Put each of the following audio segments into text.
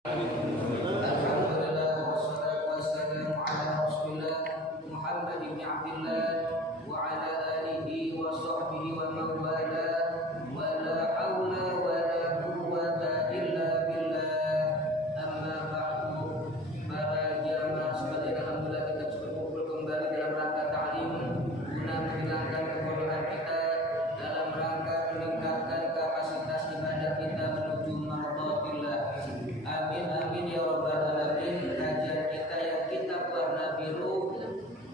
Alhamdulillah wassalatu wassalamu ala Rasulillah Muhammad ibn Abdillah wa ala alihi wa sahbihi wa man wala wa la haula wa la quwwata illa billah. Amma ba'du. Para jamaah sekalian, alhamdulillah kita berkumpul kembali dalam rangka ta'lim guna menghilangkan kebodohan kita dalam rangka meningkatkan kapasitas ibadah kita menuju mardhatillah. Amin amin ya rabbal alamin. Kajian kita yang kitab warna biru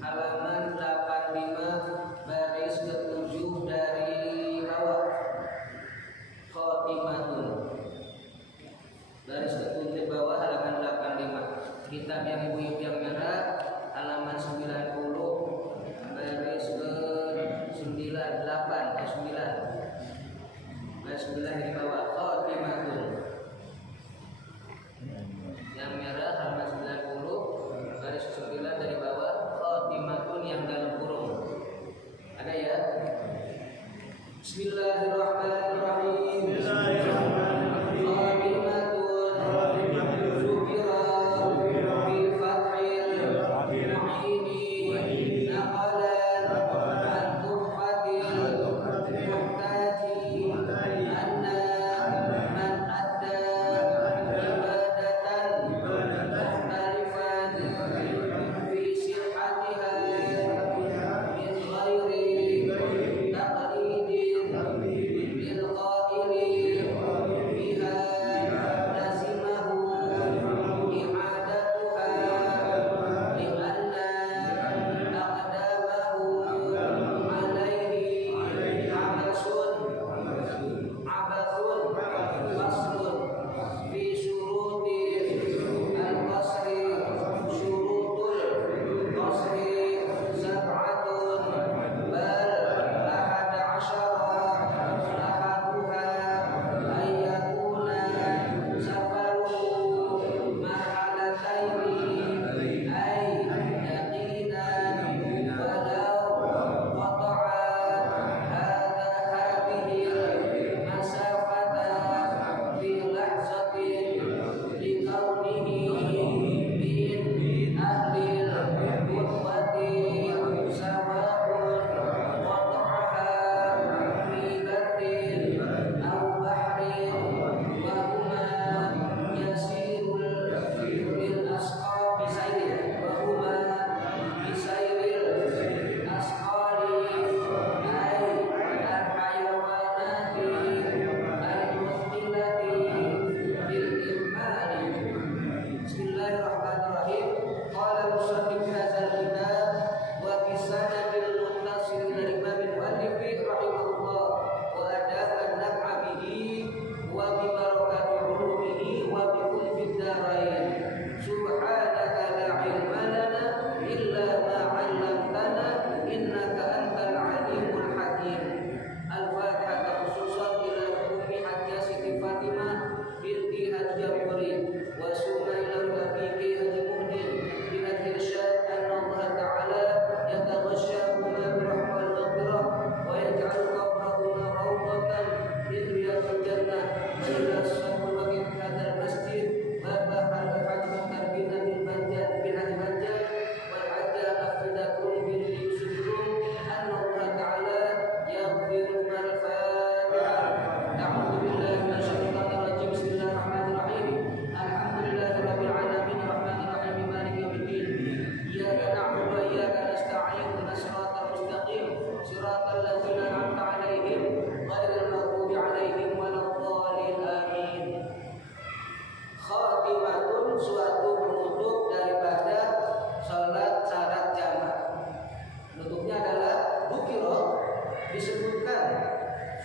halaman 85 baris ke-7 dari bawah, khotimatun. Baris ke-7 dari bawah halaman 85. Kitab yang ibu-ibu yang merah halaman 90 baris ke-9 baris 9 dari bawah, khotimatun. Yang merah halaman 90 baris 9 dari bawah, khotimatun yang dalam kurung. Ada ya? Bismillahirrahmanirrahim. Khotimatun zukira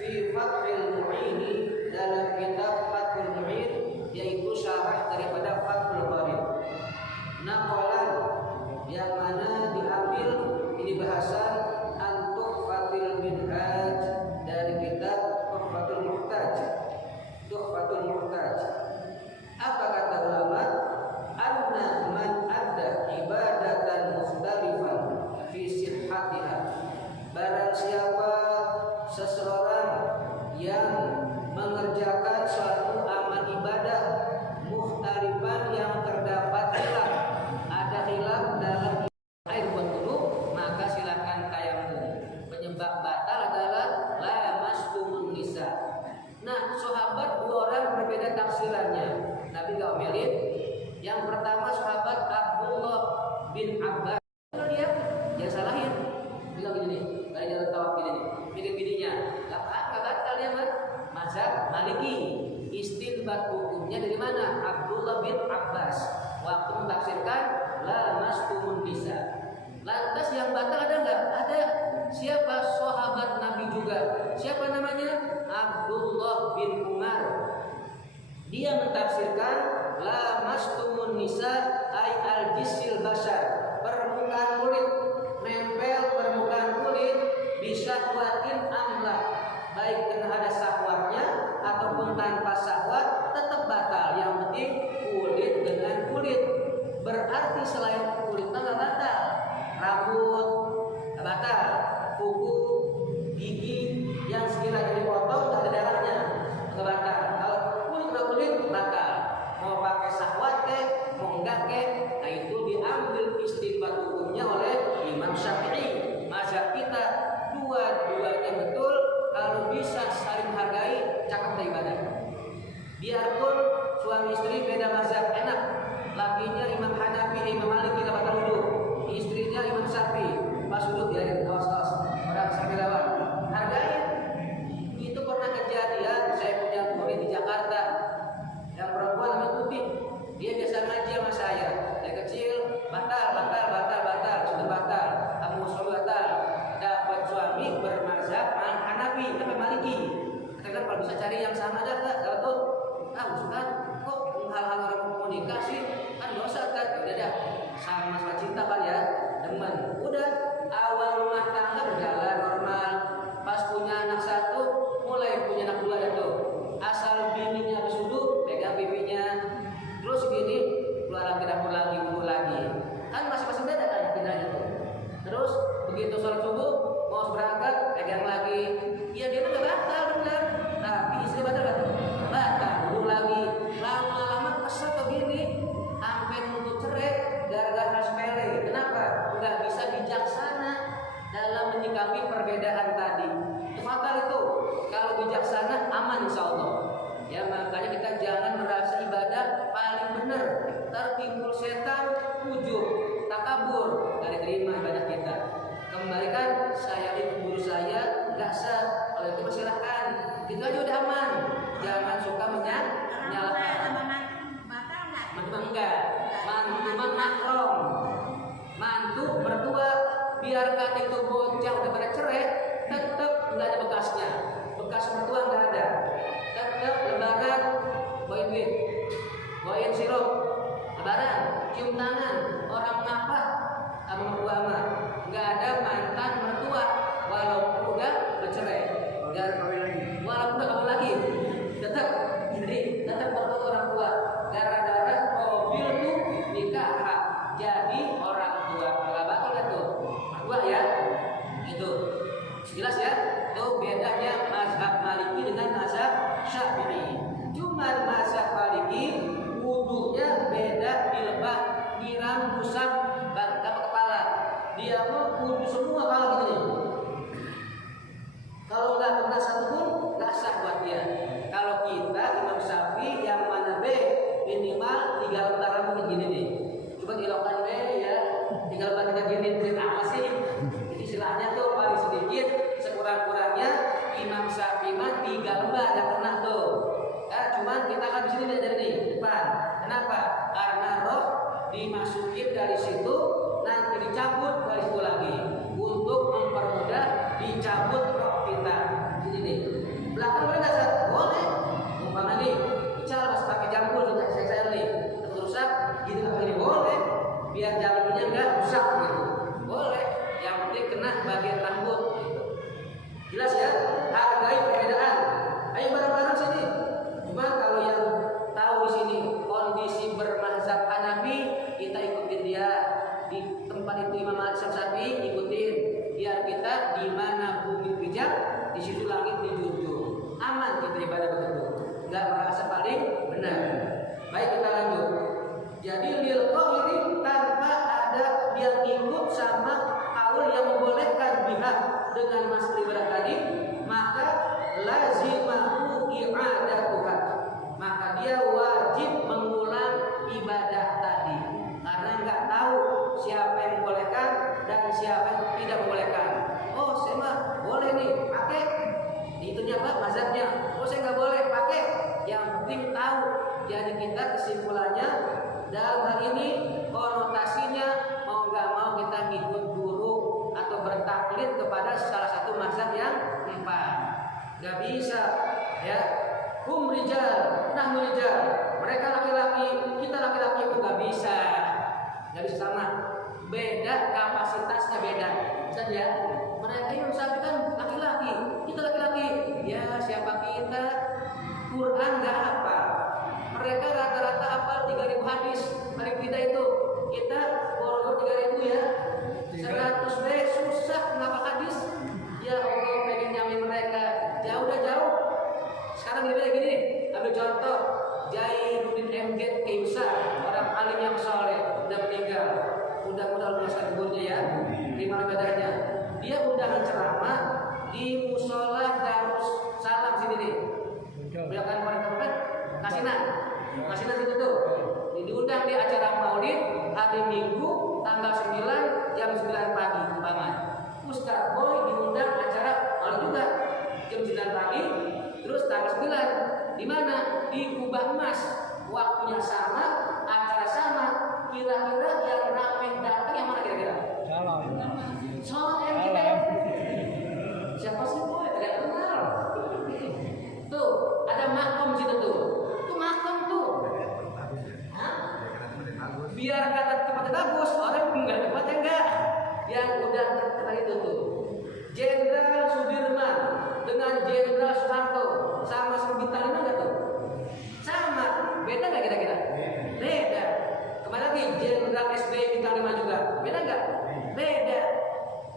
fi fathil mu'ini naqalan an tuhfatil muhtaji anna man adda seseorang yang mengerjakan suatu amal ibadah muhtarif milih. Yang pertama sahabat Abdullah bin Abbas. Dia salahin, bilang gini, kayak jalan tawaf gini, bikin bidinya. Apa batal dia mah? Mazhab Maliki. Istinbat hukumnya dari mana? Abdullah bin Abbas. Waktu mentafsirkan la mastumun nisa. Lantas yang batal ada nggak? Ada. Siapa? Sahabat Nabi juga. Siapa namanya? Abdullah bin Umar. Dia mentafsirkan la mastumun nisa ay al-jisil basar, permukaan kulit, nempel permukaan kulit bisyahwatin amlah, baik kena ada syahwatnya ataupun tanpa syahwat tetap batal. Yang penting kulit dengan kulit. Berarti selain kulit nggak batal. Rambut nggak batal, kuku, gigi yang sekiranya dipotong nggak ada darahnya nggak batal. Kalau kulit dengan kulit batal. Mau pakai syahwat kek, mau enggak kek, nah itu diambil istinbat hukumnya oleh Imam Syafi'i. Mazhab kita dua-duanya betul. Kalau bisa saling menghargai, cakep ibadah. Biarpun suami istri beda mazhab, enak. Lakinya Imam Hanafi, Imam Malik kita batal wudu. Istrinya Imam Syafi'i, pas wudu biarin, awas-awas. Orang sampai lawan, hargai. Itu pernah kejadian. Saya punya murid di Jakarta, yang perempuan namanya Tuti. Dia biasa ngaji sama saya. Dari kecil batal, sudah batal. Kamu suami batal. Dapat suami bermazhab Hanafi tapi Maliki. Kita kalau bisa cari yang sama aja enggak? Kalau tuh, Ustaz, kok hal-hal orang mau nikah sih? Kan dosa kan? Udah dah. Sama cinta kan ya, demen. Udah, awal rumah tangga berjalan normal. Pas punya anak satu, mulai punya anak dua itu. Asal bininya habis wudu, pegang pipinya. Terus gini, keluar lagi dapur lagi, wudu lagi. Kan masing-masing beda kan pindahnya tuh. Terus begitu sholat subuh, mau berangkat, pegang lagi. Iya dia nggak batal benar, tapi istri batal kan? Batal, wudu lagi. Lama-lama kesel tuh gini, sampai nuntut cerai gara-gara hal sepele. Kenapa? Nggak bisa bijaksana dalam menyikapi perbedaan tadi. Itu fatal itu. Kalau bijaksana aman insya Allah. Ya makanya kita jangan merasa ibadah paling benar. Tertimbul setan, ujub, takabur, nggak diterima ibadah kita. Kembalikan saya itu guru saya nggak sah. Kalau itu silahkan. Itu aja udah aman. Jangan suka menyalahkan. Mantu enggak. Mantu makrom. Mantu mertua biarkan itu bocah udah pada cerai, tetap nggak ada bekasnya. Bekas mertua nggak ada. Tetap lebaran bawain duit, bawain sirup, lebaran cium tangan, orang ngapa sama mertua mah nggak ada mantan mertua walaupun udah bercerai, walaupun udah kawin lagi, tetap jadi tetap mertua orang tua. Gara-gara mobil tuh nikah, jadi orang tua nggak bakal tuh mertua ya, gitu. Jelas ya? Itu bedanya mazhab Maliki dengan mazhab Syafi'i. Cuman mazhab Maliki wudunya beda, dilebah, nyiram, gusap, bangkap kepala. Dia mau wudu semua kalau gini. Kalau nggak pernah satu pun nggak sah buat dia. Kalau kita Imam Syafi'i yang mana B minimal 3 lembar rambut begini nih. Coba dilakukan B ya, 3 lembar kita gini apa sih? Istilahnya tuh paling sedikit sekurang-kurangnya Imam Syafi'i 3 lembar yang kena tuh. Ya, cuman kita kan di sini dari nih depan. Kenapa? Karena roh dimasukin dari situ, nanti dicabut dari situ lagi untuk mempermudah dicabut roh kita. Sini nih. Belakang boleh nggak sih? Boleh. Umpama nih, bicara masih pakai jambul sudah saya nih. Rusak, gini begini boleh. Biar jambulnya nggak rusak gitu. Boleh. Yang penting kena bagian rambut gitu. Jelas ya? Hargai perbedaan. Ayo bareng-bareng sini. Cuma kalau yang tahu di sini kondisi bermazhab Hanafi, kita ikutin dia. Di tempat itu Imam Syafi'i ikutin. Biar kita di mana bumi pijak, di situ langit dijunjung. Aman kita ibadah begitu. Enggak merasa paling benar. Baik, kita lanjut. Jadi lil qauli tanpa ada yang ikut sama kaul yang membolehkan pihak dengan mas ibadah tadi, maka lazimahu i'adatuha, maka dia wajib mengulang keduanya dalam hal ini konotasinya mau nggak mau kita ngikut guru atau bertaklid kepada salah satu mazhab yang empat. Nggak bisa ya. Hum rijal, nahnu rijal. Mereka laki-laki, kita laki-laki, nggak bisa sama. Beda kapasitasnya beda. Ustaz ya. Mereka yang mensampaikan laki-laki, kita laki-laki. Ya siapa kita? Quran nggak apa. Mereka rata-rata hafal 3.000 hadis. Mari kita itu, kita borong 3.000 ya. 100 deh susah ngapal hadis. Ya Allah pengen nyamin mereka jauh. Sekarang gini, ambil contoh Jainuddin MZ Keimsa, orang alim yang soleh, udah meninggal. Mudah-mudahan luaskan kuburnya ya, terima ibadahnya. Dia undangan ceramah di musola Darus Salam sini nih. Belakang mereka Kasinan itu tuh. Diundang di acara Maulid hari Minggu tanggal 9 jam 9 pagi umpamanya. Ustaz Boy diundang acara Maulid juga jam 9 pagi. Terus tanggal 9 di mana? Di Kubah Emas. Waktunya sama, acara sama. Kira-kira yang ramai datang yang mana kira-kira? Soal MGM. Siapa sih boy? Tidak kenal. Tuh, ada makom situ tuh. Tuh makom tuh. Hah? Biar kata tempatnya bagus, orang enggak tempatnya enggak. Yang udah terkenal itu tuh. Jenderal Sudirman dengan Jenderal Soeharto sama bintang 5 enggak tuh? Sama. Beda enggak kira-kira? Beda. Kemana lagi? Jenderal SBY bintang 5 juga. Beda enggak? Beda.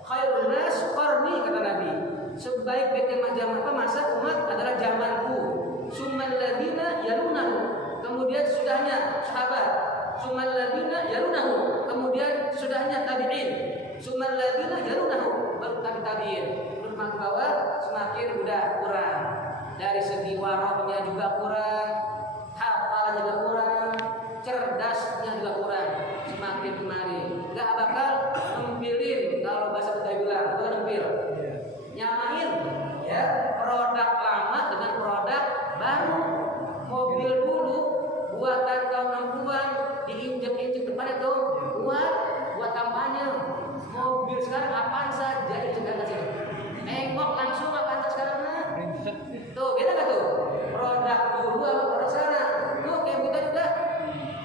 Khairun nas qarni kata Nabi. Sebaik-baiknya masa umat adalah zamanku. Summal ladina yalunahu. Kemudian sudahnya sahabat. Summal ladina yalunahu. Kemudian sudahnya tabi'in. Summal ladina yalunahu. Baru tabi'in. Menurut bawah semakin udah kurang. Dari segi warahnya juga kurang, hafalan juga kurang, cerdasnya juga kurang. Semakin kemari, nggak bakal nempilin kalau bahasa kita bilang, itu nempil, nyamain, ya produk lama dengan produk baru. Mobil dulu buatan tahun 60-an diinjek-injek depan itu buat kampanye. Mobil sekarang Avanza jadi juga kasih. Nengok langsung Avanza sekarang tuh, beda nggak tuh? Produk dulu sama produk sekarang. Tuh kayak kita juga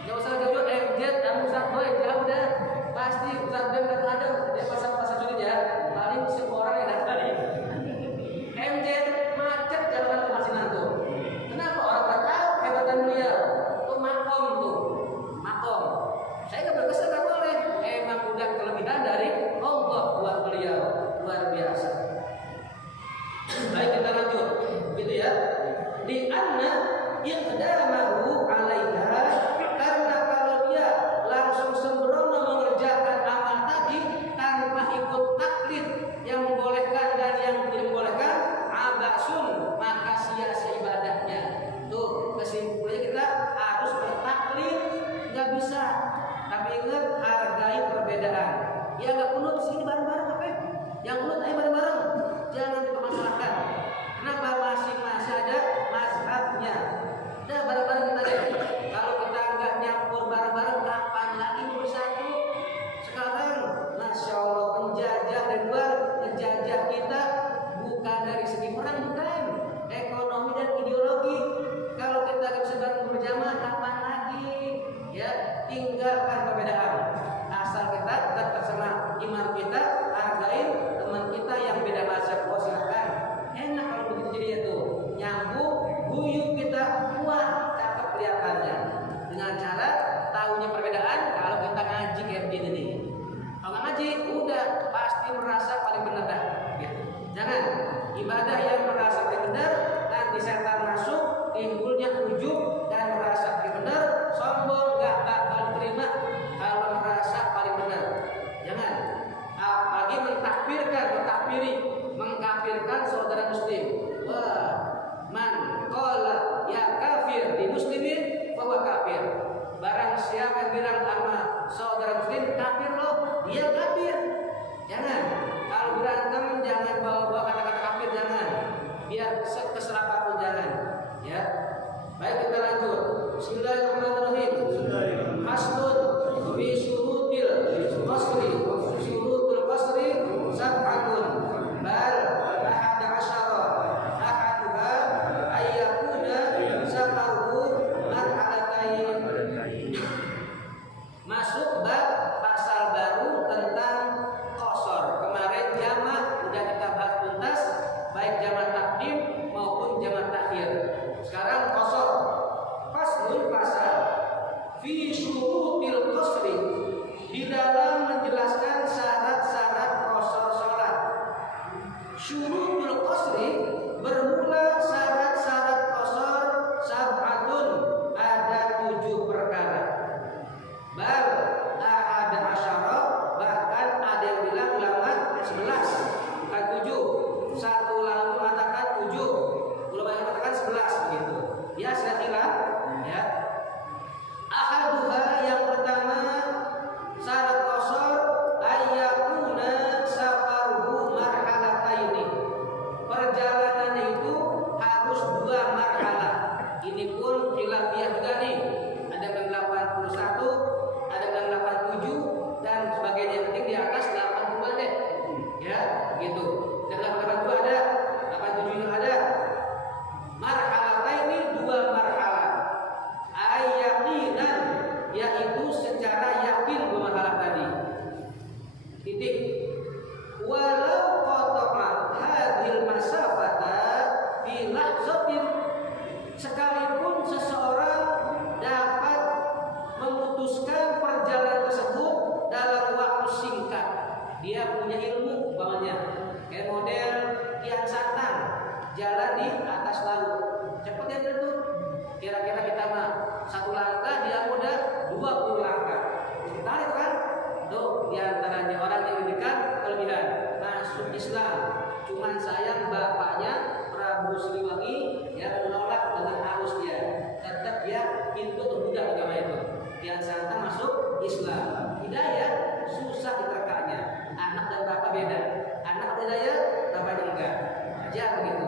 nggak usah jauh-jauh MZ, kamu Ustaz Boy jauh dah. Pasti Ustaz Boy nggak ada dia pasang sulit ya. Paling semua orang yang datang nih. MZ macet jalan ke Masinan tuh. Kenapa orang nggak tahu hebatan beliau? Tuh makom tuh, makom. Saya nggak berkesan nggak boleh. Emang udah kelebihan dari Allah buat beliau luar biasa. Baik kita lanjut, gitu ya. Di anna iqdamahu 'alaiha, karena kalau dia langsung sembrono mengerjakan amal tadi tanpa ikut taklid yang membolehkan dan yang tidak membolehkan, abasun, maka sia-sia ibadahnya. Tuh kesimpulannya kita harus bertaklid, nggak bisa. Tapi ingat hargai perbedaan. Ya nggak kunut sini bareng-bareng apa? Yang kunut ayo bareng-bareng. Jangan dipermasalahkan. Kenapa masing-masing ada mazhabnya? Udah bareng-bareng kita deh. Kalau kita nggak nyampur bareng-bareng, kapan lagi bersatu? Sekarang, masya Allah, penjajah dari luar menjajah kita bukan dari segi perang, bukan ekonomi dan ideologi. Kalau kita nggak bisa bareng berjamaah, kapan lagi? Ya, tinggalkan perbedaan. Asal kita tetap bersama imam kita, hargai teman kita yang beda mazhab. Oh silakan, enak kalau begitu jadinya tuh nyambung, guyup kita kuat, cakep kelihatannya. Dengan cara tahunya perbedaan. Kalau kita ngaji kayak begini nih, kalau nggak ngaji udah pasti merasa paling benar dah. Gitu. Jangan ibadah yang merasa paling benar, nanti setan masuk, timbulnya ujub dan merasa paling benar, sombong, nggak bakal terima kalau merasa paling benar. Jangan. Apalagi mengkafirkan saudara muslim. Wah, man qala ya kafir di muslimin bahwa kafir. Barang siapa yang bilang sama saudara muslim kafir loh, dia kafir. Jangan. Kalau berantem jangan bawa-bawa kata-kata kafir, jangan. Biar keserapapun jangan. Ya. Baik, kita lanjut. Bismillahirrahmanirrahim. Faslun fi syurutil qasri. Syurutul qasri sab'atun bal ahad asyara. Ahaduha ayyakuna safaruhu marhalatain. Masuk bab pasal baru tentang qasar. Kemarin jamak sudah kita bahas tuntas, baik jamak takdim maupun jamak takhir. Sekarang qasar. Faslun pasal fi syurutil qasri, di dalam menjelaskan syarat-syarat qasar salat. Syurutul qasri bermula syarat-syarat qasar sab'atun, ada 7 perkara. Bal ahad asyara, bahkan ada yang bilang ulama 11, bukan 7. Satu ulama mengatakan 7, ulama yang mengatakan 11 begitu. Ya, silahkan ya. Ahaduha, yang pertama syarat qasar ayyakuna safaruhu marhalataini. Perjalanan itu harus 2 marhalah. Ini pun khilafiyah juga nih. Ada yang 81, ada yang 87 dan sebagainya. Yang penting di atas 80 deh. Ya, gitu. Dan 82 ada, 87 ada. Marhalataini, 2 marhalah. Ayaqinan, yaitu secara yakin 2 marhalah tadi. Titik. Walau qata'a hadhil masafata fi lahzatin, sekalipun seseorang dapat memutuskan perjalanan tersebut dalam waktu singkat. Dia punya ilmu umpamanya, kayak model Kian Santang, jalan di atas laut. Cepat ya itu. Kira-kira kita mah 1 langkah, dia udah 20 langkah. Tarik kan? Tuh diantaranya orang yang diberikan kelebihan masuk Islam. Cuman sayang bapaknya Prabu Siliwangi ya menolak dengan halus dia. Tetap dia pintu terbuka agama itu. Kian Santang masuk Islam. Hidayah susah diterkanya. Anak dan bapak beda. Anak hidayah, bapaknya enggak. Aja begitu.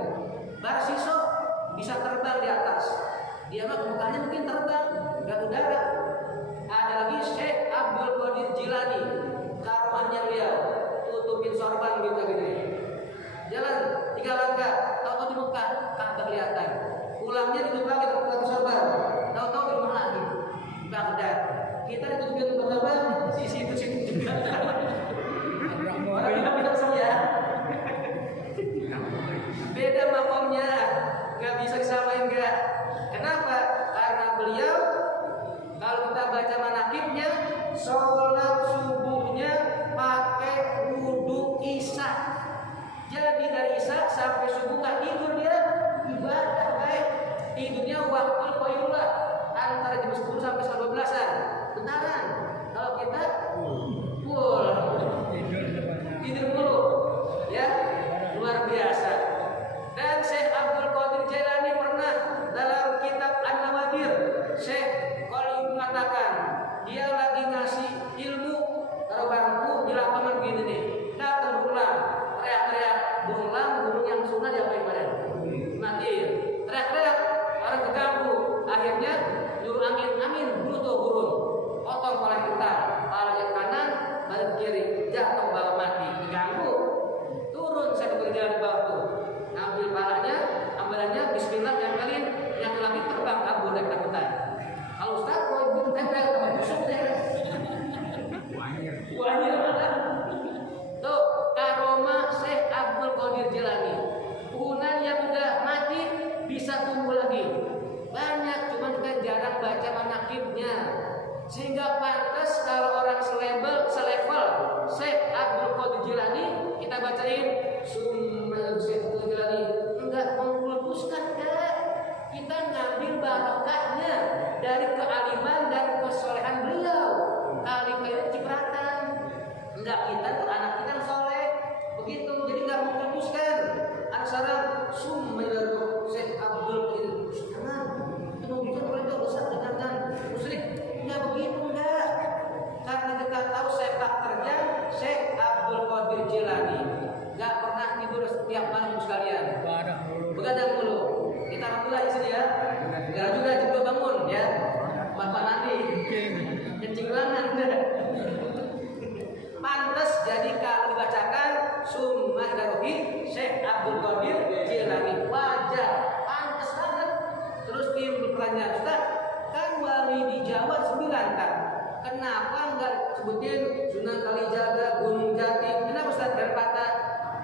Barsiso bisa terbang di atas. Dia mah bukannya mungkin terbang, enggak udara. Ada lagi Syekh Abdul Qadir Jilani, karomahnya beliau, tutupin sorban gitu. Jalan 3 langkah, tahu-tahu di Mekah, kagak kelihatan. Pulangnya ditutup lagi ke sorban, tahu-tahu di rumah lagi, Baghdad. Kita ditutupin sorban di situ-situ juga. Orang kita bilang saja, beda makomnya, nggak bisa disamain nggak. Kenapa? Karena beliau kalau kita baca manakibnya, sholat subuhnya pakai wudhu isya. Jadi dari isya sampai subuh nggak tidur dia, ibadah baik. Tidurnya waktu qailula antara jam 10 sampai 12-an. Bentaran. Kalau kita full tidur mulu, ya luar biasa. Dan Syekh Abdul Qadir Jailani pernah dalam kitab An-Nawadir, Syekh kalau mengatakan dia lagi ngasih ilmu taruh bangku di lapangan gini nih, datang berulang, teriak-teriak, burung yang sunnah diapain pada matiin, teriak-teriak, orang keganggu, akhirnya nyuruh angin, butuh burung, potong kepala kita, kepala yang kanan, balik kiri, jatuh bawah mati, diganggu, turun saya bekerja di bawah tuh, ngambil palanya, ambilannya, Bismillah, tempelin, yang lagi terbang kabur dari ketakutan. Kalau Ustaz mau ikut tempel, busuk deh. Buahnya mana? Tuh, karomah Syekh Abdul Qadir Jilani. Puhunan yang udah mati bisa tumbuh lagi. Banyak, cuman kita jarang baca manakibnya. Sehingga pantas kalau orang selevel Syekh Abdul Qadir Jilani, kita bacain Summa Syekh Abdul Jilani. Enggak mengkultuskan, enggak. Kita ngambil barokahnya dari kealiman dan kesolehan beliau. Kali-kali cipratan. Enggak, kita tuh anak kita yang soleh. Begitu, jadi enggak mengkultuskan. Aksara Summa Syekh Abdul Qadir. Jangan, itu bukan boleh dosa dengan musyrik. Enggak begitu, enggak. Karena kita tahu sepak terjang Syekh Abdul Qadir Jilani. Enggak pernah tidur setiap malam sekalian. Begadang dulu. Kita mulai di sini ya. Enggak juga Pantas jadi kalau dibacakan Summa Darohi Syekh Abdul Qadir Jilani, wajar, pantas banget. Terus timbul pertanyaan, Ustaz, kan wali di Jawa 9 kan? Kenapa enggak sebutin Sunan Kalijaga, Gunung Jati? Kenapa Ustaz? Daripada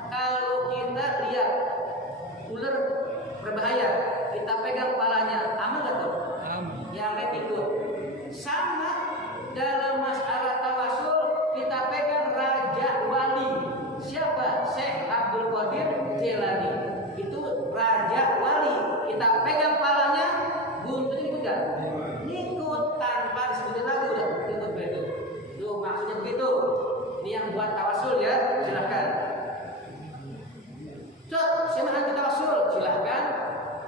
kalau kita lihat ular berbahaya, kita pegang kepalanya, aman nggak tuh? Yang lain ikut. Sama dalam masalah tawasul, kita pegang raja wali. Siapa? Syekh Abdul Qadir Jilani. Itu raja wali. Kita pegang kepalanya, buntut ikut nggak? Ikut tanpa disebutin lagi, udah ikut begitu. Tuh maksudnya begitu. Ini yang buat tawasul ya, silahkan. Cok, saya anti tawasul, silahkan.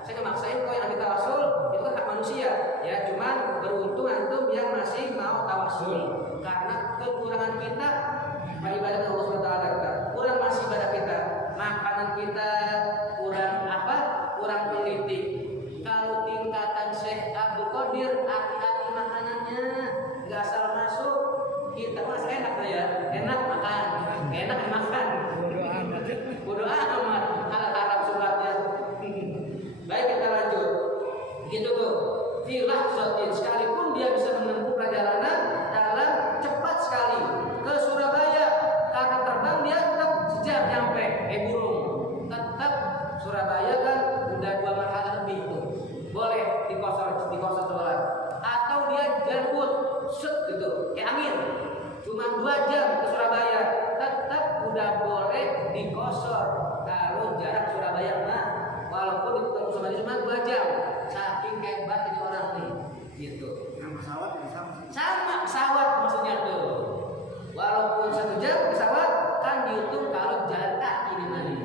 Saya nggak maksain kok yang anti tawasul, itu kan hak manusia. Ya, cuman beruntung antum yang masih mau tawasul. Karena kekurangan kita beribadah Allah SWT kita, kurang masih ibadah kita, makanan kita kurang apa? Kurang teliti. Kalau tingkatan Syekh Abdul Qadir, hati-hati makanannya, nggak asal masuk. Kita mas enak ya, enak makan, enak makan. Bodoh amat, haram suratnya. Baik, kita lanjut. Gitu tuh. Filah zotin, sekalipun dia bisa menempuh perjalanan dalam cepat sekali ke Surabaya, karena terbang dia tetap sejam nyampe. Burung tetap Surabaya kan udah 2 marhalah lebih tuh. Boleh dikosor sholat. Atau dia jemput set gitu, kayak angin. Cuma 2 jam ke Surabaya, tetap udah boleh dikosor. Kalau jarak Surabaya nah, walaupun di Surabaya cuma 2 jam, saking hebat ini orang nih, gitu. Sama pesawat maksudnya tuh. Walaupun 1 jam pesawat kan dihitung kalau jalan kaki di mana.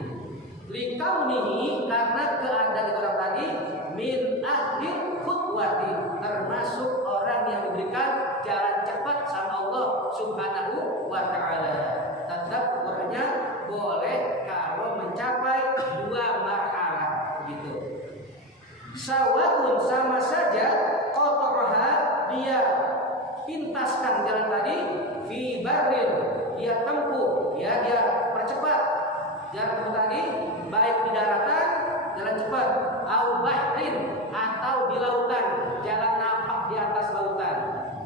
Likau nih karena keadaan itu orang tadi min ahli khutwati, termasuk orang yang diberikan jalan cepat sama Allah Subhanahu wa ta'ala. Tetap ukurannya boleh kalau mencapai 2 marhalah gitu. Sawa'un, sama saja, qata'aha, dia pintaskan jalan tadi, fi baril, dia tempuh, ya dia percepat jalan tadi, baik di daratan jalan cepat, au bahrin, atau di lautan jalan napak di atas lautan.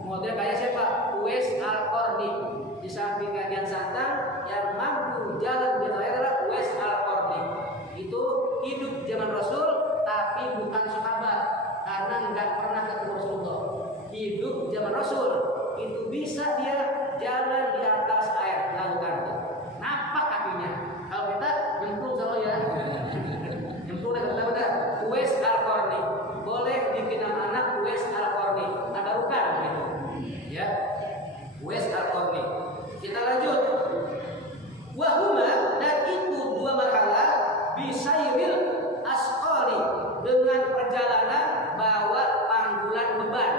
Model kayak siapa? Uwais Al-Qarni. Di samping Kiai Santang yang mampu jalan di daerah Uwais Al-Qarni. Itu hidup zaman Rasul tapi bukan sahabat, karena enggak pernah ketemu Rasulullah. Hidup zaman Rasul itu bisa dia jalan di atas air lautan, napak kakinya. Kalau kita nyemplung selalu ya, nyemplung dengan benar. Uwais Al-Qarni, boleh bikin nama anak Uwais Al-Qarni, tadarukan gitu, ya. Uwais Al-Qarni. Kita lanjut. Wahuma, dan itu 2 marhalah bisairil asqali, dengan perjalanan bawa panggulan beban.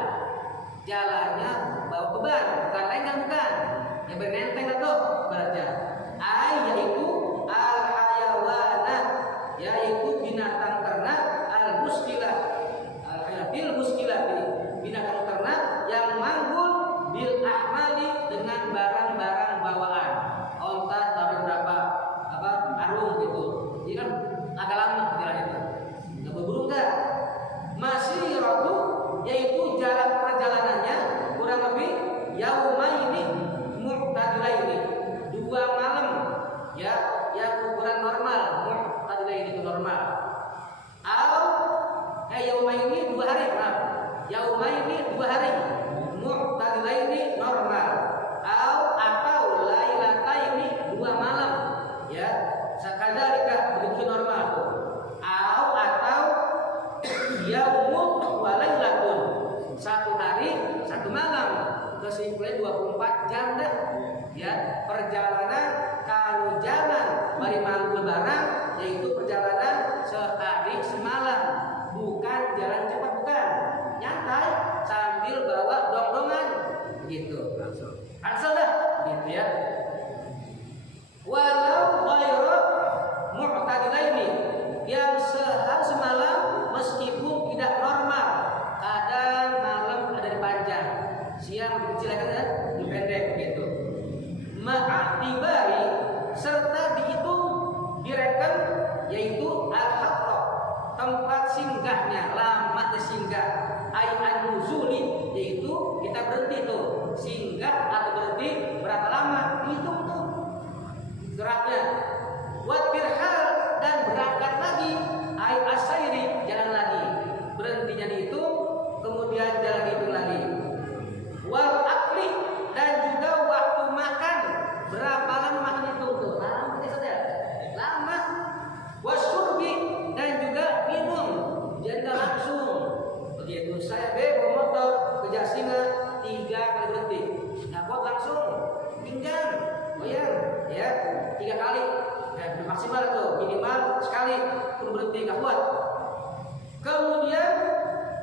Jalannya bawa beban, bukan lenggang, bukan. Yang bernenteng atau baratnya. Yaitu al-hayawanat, yaitu binatang ternak, al-muskilah, al-hayatil muskilah, binatang ternak yang manggul bil ahmali, dengan barang-barang bawaan. Onta taruh berapa? Arung gitu. Jadi kan agak lama jalan itu. Nggak berburu nggak? Masih rotu, yaitu jalan perjalanannya kurang lebih yaumaini mu'tadilaini, 2 malam, ya, yang ukuran normal. Mu'tadilaini itu normal. Yaumaini 2 hari, maaf. Yaumaini 2 hari. Mu'tadilaini normal. Atau lailataini 2 malam, ya. Sakadzalika begitu normal tuh. Atau yaumun wa lailatun, 1 hari 1 malam, kesimpulannya 24 jam dah, ya. Perjalanan kalau jalan dari manggul barang, yaitu perjalanan sehari semalam, bukan jalan cepat, bukan nyantai sambil bawa dong-dongan gitu, langsung dah gitu ya. Walau ghairu mu'tadilaini, yang sehari semalam meskipun tidak normal, kadang malam ada di panjang, siang yang kecil kan ya, pendek gitu. Ma'atibari serta dihitung direken yaitu al-haqqah tempat singgahnya, lama singgah. Ai an-nuzuli yaitu kita berhenti tuh, singgah atau berhenti berapa lama dihitung tuh geraknya. Wat birhal dan berangkat lagi, ai asairi jalan lagi, berhentinya dihitung kemudian jalan dihitung lagi. Wal akli dan juga waktu makan berapa lama makan itu tuh lama saja lama. Wasyurbi dan juga minum jadi nggak langsung begitu. Saya bawa motor ke Jasinga 3 kali berhenti nggak kuat langsung pinjam bayar ya 3 kali ya, maksimal tuh minimal sekali perlu berhenti nggak kuat. Kemudian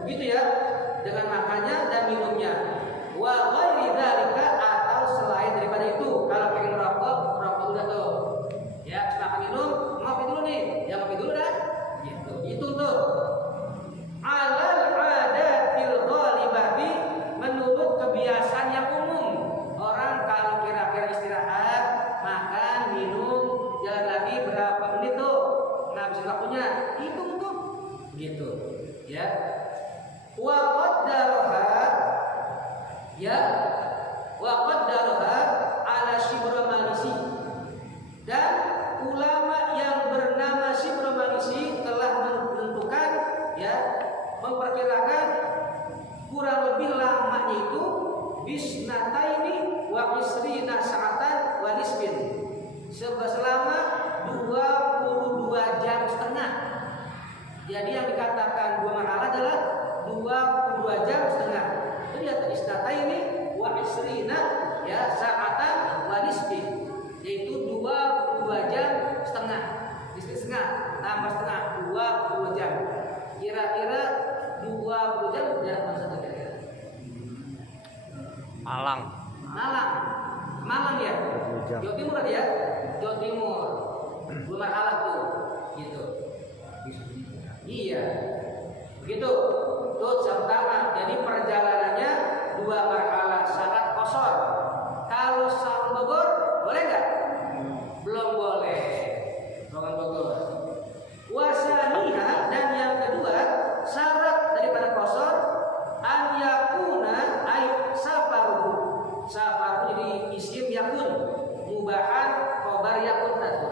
begitu ya dengan makannya dan minumnya. Wa ghairi dzalika atau selain daripada itu. Kalau pengen merokok udah tuh. Ya, makan minum, ngopi dulu nih. Ya ngopi dulu dah. Gitu. Itu tuh. Alal adatil ghalibati menurut kebiasaan yang umum. Orang kalau kira-kira istirahat, makan, minum, jalan lagi berapa menit tuh? Ngabisin waktunya. Hitung tuh. Gitu. Ya. Wa qaddaraha ya wa qaddaraha ala Syibromanisi dan ulama yang bernama Syibromanisi telah menentukan ya memperkirakan kurang lebih lamanya itu bisnataini wa isrina sa'atan wa nisbin selama 22 jam setengah. Jadi yang dikatakan 2 marhalah adalah 22 jam setengah. Itu dia isnata ini wa isrina ya sa'atan wa nisbi yaitu 22 jam setengah. Nisbi setengah tambah setengah 22 jam. Kira-kira 20 jam jarak mana satu kira-kira? Malang ya. Jawa Timur tadi ya. Jawa Timur. 2 marhalah tuh gitu. Iya. Begitu. Itu pertama. Jadi perjalanannya 2 marhalah syarat qashar. Kalau Sarung Bogor boleh nggak? Belum boleh. Sarung Bogor. Wasaniha dan yang kedua syarat daripada qashar an yakuna ay safaruhu. Safaruhu jadi isim yakun, mubahan khobar yakun tadi.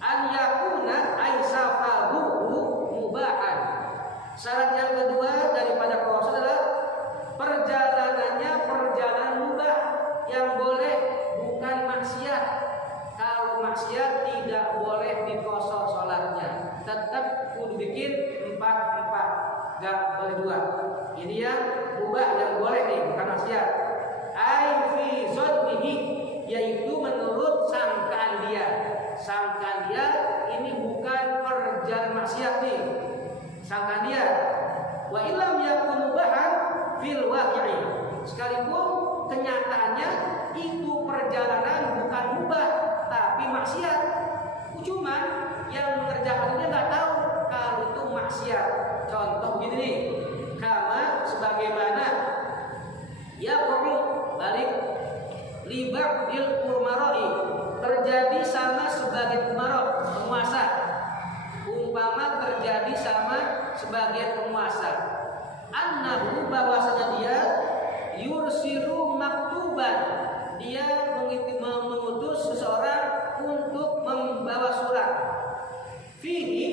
An yakuna ay safaruhu mubahan. Syarat yang kedua daripada qashar adalah perjalanannya perjalanan mubah yang boleh bukan maksiat. Kalau maksiat tidak boleh diqashar salatnya. Tetap kudu bikin 4, enggak boleh 2. Ini yang mubah yang boleh nih bukan maksiat. Ai fi dzannihi yaitu menurut sangkaan dia. Sangkaan dia ini bukan perjalanan maksiat nih. Sangkaan dia. Wa illam yakun mubahan fil waqi'i. Sekalipun kenyataannya itu perjalanan bukan mubah tapi maksiat. Cuman yang mengerjakan dia nggak tahu kalau itu maksiat. Contoh gini nih, kama sebagaimana ya balik libadil umaroi terjadi sama sebagai umaro penguasa. Umpama terjadi sama sebagai penguasa. Annahu bahwasanya dia yursilu maktuban dia mengutus seseorang untuk membawa surat. Fihi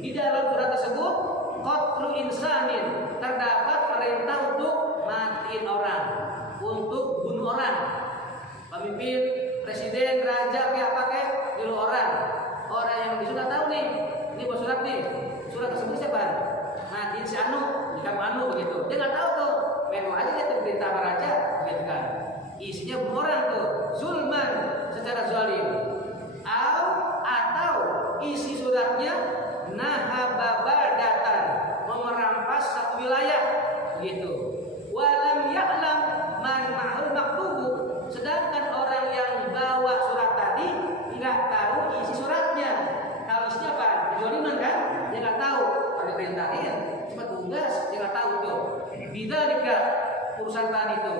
di dalam surat tersebut qatlu insanin terdapat perintah untuk matiin orang, untuk bunuh orang. Pemimpin, presiden, raja, apa kayak nyuruh orang. Orang yang disuruh tahu nih, ini bawa surat nih. Surat tersebut siapa? Matiin si Anu, nikah Anu begitu. Dia nggak tahu tuh, menu aja dia perintah raja, begitu kan. Isinya bunuh orang tuh, zulman secara zalim. Atau isi suratnya nahababadatan memerampas satu wilayah begitu. Walam ya'lam man ma'ul maktubu sedangkan orang yang bawa surat tadi nggak tahu isi suratnya. Kalau isinya apa? Kezaliman kan? Dia nggak tahu. Kalau diperintahin cuma tugas dia nggak tahu tuh. Bidzalika urusan tadi itu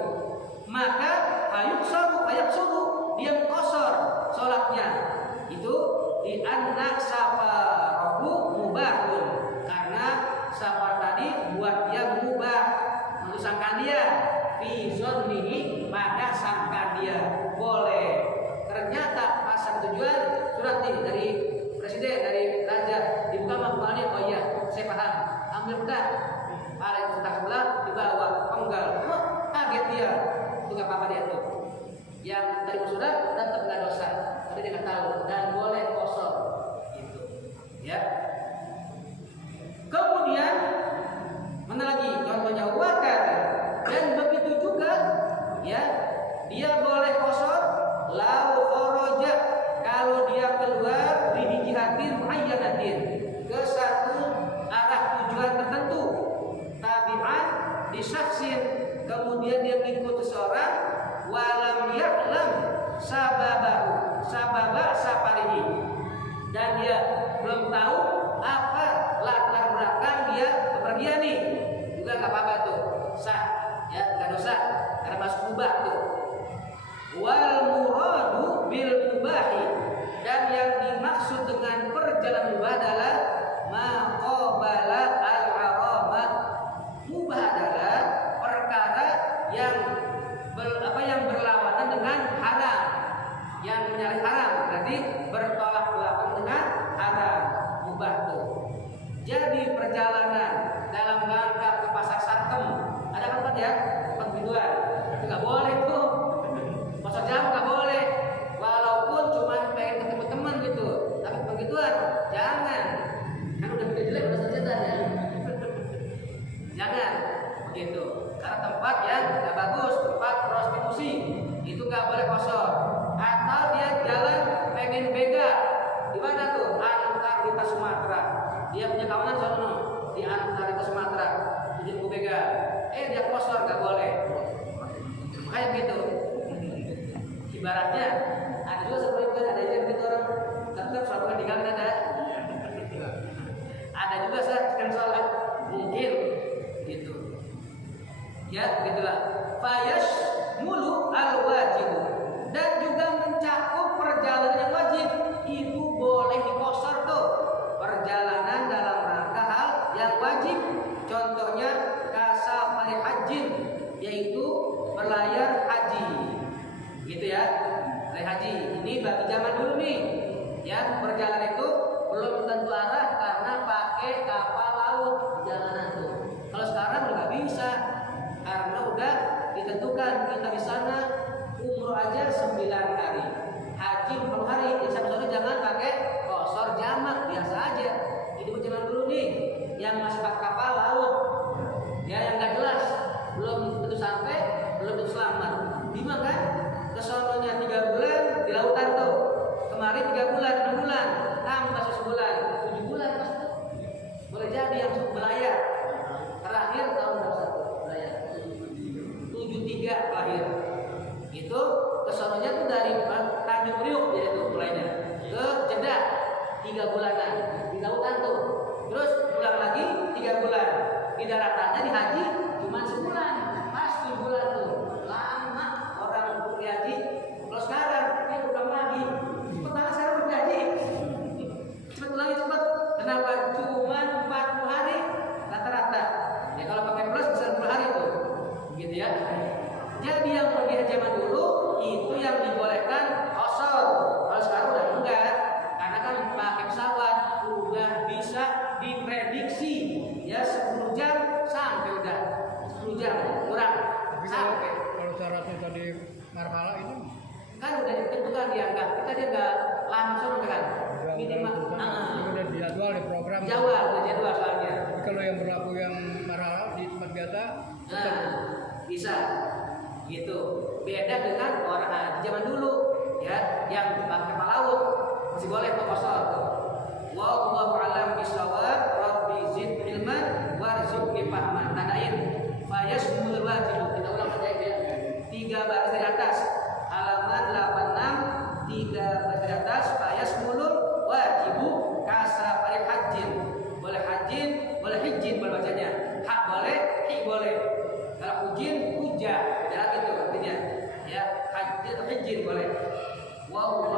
pada sangka dia boleh. Ternyata pas tujuan surat nih dari presiden, dari raja, dibuka makuannya, oh iya saya paham, ambil pedang, paling tentang sebelah dibawa penggal, kaget dia, itu nggak apa-apa dia tuh. Yang dari surat tetap nggak dosa, tapi dia nggak tahu dan boleh kosor, gitu, ya. Kemudian mana lagi? Contohnya wakada, dan begitu juga, ya, dia boleh kosor lau kharaja kalau dia keluar di jihatin muayyanatin ke satu arah tujuan tertentu, tabi'an disaksin, kemudian dia mengikut seseorang, walam ya'lam sababa safarihi, dan dia belum tahu apa latar belakang dia bepergian nih, juga nggak apa-apa tuh, sah, ya, nggak dosa karena masuk mubah tuh. Wal muradu bil mubahi, dan yang dimaksud dengan perjalanan mubah adalah maqabala al haramat. Mubah adalah perkara yang yang berlawanan dengan haram, yang menyalahi haram, berarti bertolak belakang dengan haram. Mubah tuh. Jadi perjalanan dalam rangka ke pasar Sarkem, ada tempat ya, tempat biduan, itu nggak boleh tuh. Pasar jam nggak boleh, walaupun cuma pengen ketemu teman gitu, tapi begituan jangan, kan udah bikin jelek udah setan ya. Jangan begitu, karena tempat yang nggak bagus, tempat prostitusi, itu nggak boleh kosor. Atau dia jalan pengen bega, di mana tuh? Antartika Sumatera, dia punya kawanan sono di Antartika Sumatera, jadi bega, dia kosor nggak boleh. Kayak gitu. Ibaratnya ada juga sebenarnya kan ada yang gitu orang tetap sholat di gang ada juga kan sholat mungkin gitu ya, begitulah. Fayas mulu al wajib, dan juga mencakup perjalanan yang wajib, itu boleh dikosor tuh, perjalanan dalam rangka hal yang wajib. Contohnya kasafari hajin, yaitu berlayar haji, gitu ya, berlayar haji. Ini bagi zaman dulu nih, yang berjalan itu belum tentu arah karena pakai kapal laut perjalanan tuh. Kalau sekarang udah nggak bisa, karena udah ditentukan kita di sana umroh aja 9 hari, haji 40 hari. Jadi sama-sama jangan pakai kosor jamak, biasa aja. Ini zaman dulu nih, yang masih pakai kapal laut, ya, yang nggak jelas, belum tentu sampai, belum tentu selamat. Bima kan, kesononya 3 bulan di lautan tuh, kemarin 3 bulan, 6 bulan, tambah 1 bulan, 7 bulan pasti. Boleh jadi yang belayar terakhir tahun berapa belayar? 73 lahir. Itu kesononya tuh dari Tanjung Priok dia tuh mulainya ke Jeddah 3 bulanan di lautan tuh. Terus pulang lagi 3 bulan. Di daratannya di haji cuma sebulan. Pas 7 bulan tuh. Lama orang pergi haji. Kalau sekarang dia pulang lagi. Cepet banget sekarang pergi haji. Cepet pulang cepet. Kenapa? Cuma 40 hari rata-rata. Ya kalau pakai plus bisa 40 hari tuh. Gitu ya. Jadi yang pergi haji zaman dulu itu yang dibolehkan kosor. Kalau sekarang udah enggak. Karena kan pakai pesawat udah bisa diprediksi, ya, 10 jam sampai udah 10 jam kurang. Tapi sampai. Kalau syaratnya tadi marhala itu Kan udah ditentukan dia enggak. Kita dia enggak langsung kan. Minimal. udah dijadwal di program. Udah jadwal soalnya. Tapi kalau yang berlaku yang marhala di tempat biasa, Bisa. Gitu. Beda dengan orang haji zaman dulu, ya, yang pakai kapal laut masih boleh kosor tuh. Wallahu a'lam bishawab. Rabbi zid ilman warzuqni fahman. Tandain fayasmul wajib. Kita ulang saja ya. 3 baris dari atas. Halaman 86, 3 baris dari atas. Fayasmul wajibu kasafari hajin. Boleh hajin, boleh hijin boleh bacanya. Hak boleh, hi boleh. Kalau hujin, hujah. Beda lagi tuh artinya. Ya, hajin atau hijin boleh. Wallahu